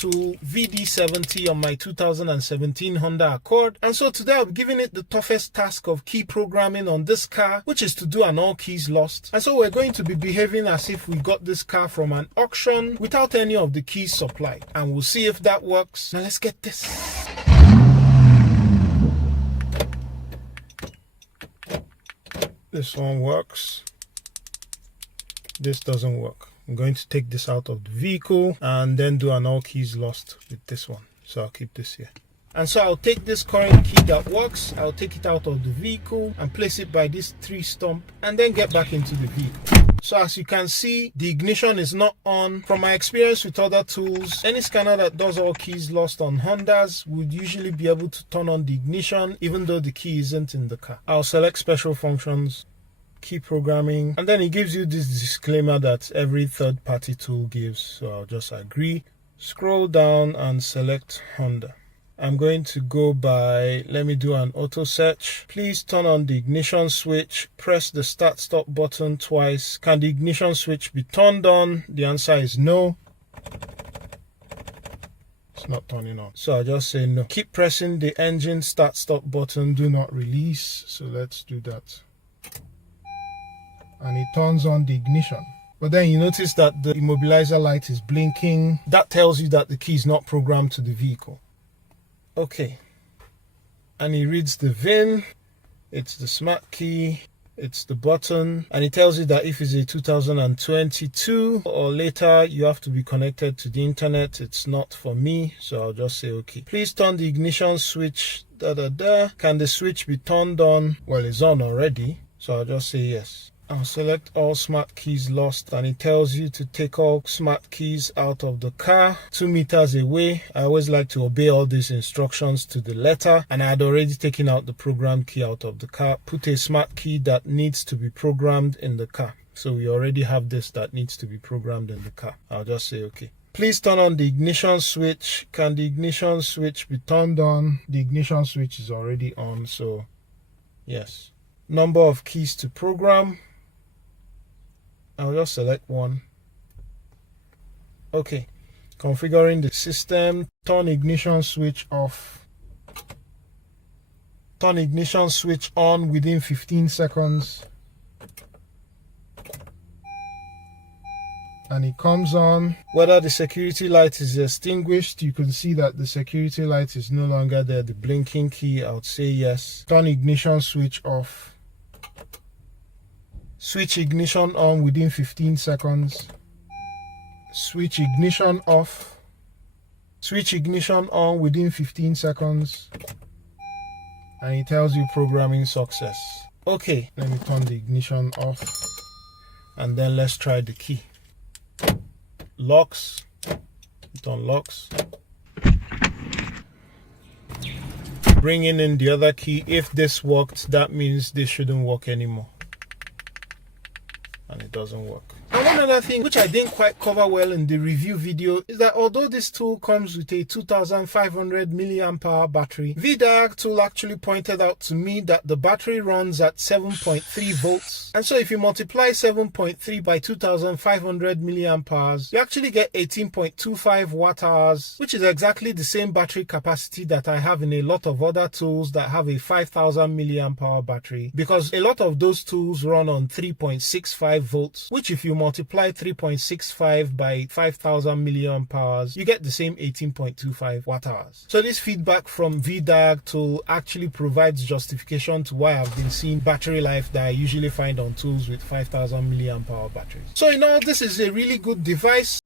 Vdiagtool VD70 on my 2017 Honda Accord. And so today I've given it the toughest task of key programming on this car, which is to do an all keys lost. And so we're going to be behaving as if we got this car from an auction without any of the keys supplied. And we'll see if that works. Now let's get this. This one works. This doesn't work. I'm going to take this out of the vehicle and then do an all keys lost with this one. So I'll keep this here. And so I'll take this current key that works, I'll take it out of the vehicle and place it by this tree stump and then get back into the vehicle. So as you can see, the ignition is not on. From my experience with other tools, any scanner that does all keys lost on Hondas would usually be able to turn on the ignition even though the key isn't in the car. I'll select special functions, key programming, and then it gives you this disclaimer that every third-party tool gives. So I'll just agree, scroll down and select Honda. I'm going to go by, let me do an auto search. Please turn on the ignition switch, press the start stop button twice. Can the ignition switch be turned on? The answer is no. It's not turning on. So I'll just say no. Keep pressing the engine start stop button, do not release. So let's do that. And it turns on the ignition. But then you notice that the immobilizer light is blinking. That tells you that the key is not programmed to the vehicle. Okay, and he reads the VIN, it's the smart key, it's the button, and it tells you that if it's a 2022 or later, you have to be connected to the internet. It's not for me, so I'll just say okay. Please turn the ignition switch, Can the switch be turned on? Well, it's on already, so I'll just say yes. I'll select all smart keys lost, and it tells you to take all smart keys out of the car 2 meters away. I always like to obey all these instructions to the letter, and I had already taken out the program key out of the car. Put a smart key that needs to be programmed in the car. So we already have this that needs to be programmed in the car. I'll just say okay. Please turn on the ignition switch. Can the ignition switch be turned on? The ignition switch is already on, so yes. Number of keys to program. I'll just select one. Okay, configuring the system, turn ignition switch off. Turn ignition switch on within 15 seconds. And it comes on. Whether the security light is extinguished, you can see that the security light is no longer there. The blinking key, I would say yes. Turn ignition switch off. Switch ignition on within 15 seconds. Switch ignition off. Switch ignition on within 15 seconds. And it tells you programming success. Okay, let me turn the ignition off. And then let's try the key. Locks. It unlocks. Bringing in the other key. If this worked, that means this shouldn't work anymore. And it doesn't work. And one other thing which I didn't quite cover well in the review video is that although this tool comes with a 2500 milliamp hour battery, Vdiagtool actually pointed out to me that the battery runs at 7.3 volts. And so if you multiply 7.3 by 2500 milliamp hours, you actually get 18.25 watt hours, which is exactly the same battery capacity that I have in a lot of other tools that have a 5000 milliamp hour battery, because a lot of those tools run on 3.65 volts, which if you multiply 3.65 by 5000 milliamp hours, you get the same 18.25 watt hours. So this feedback from Vdiagtool actually provides justification to why I've been seeing battery life that I usually find on tools with 5000 milliamp hour batteries. So in all, this is a really good device.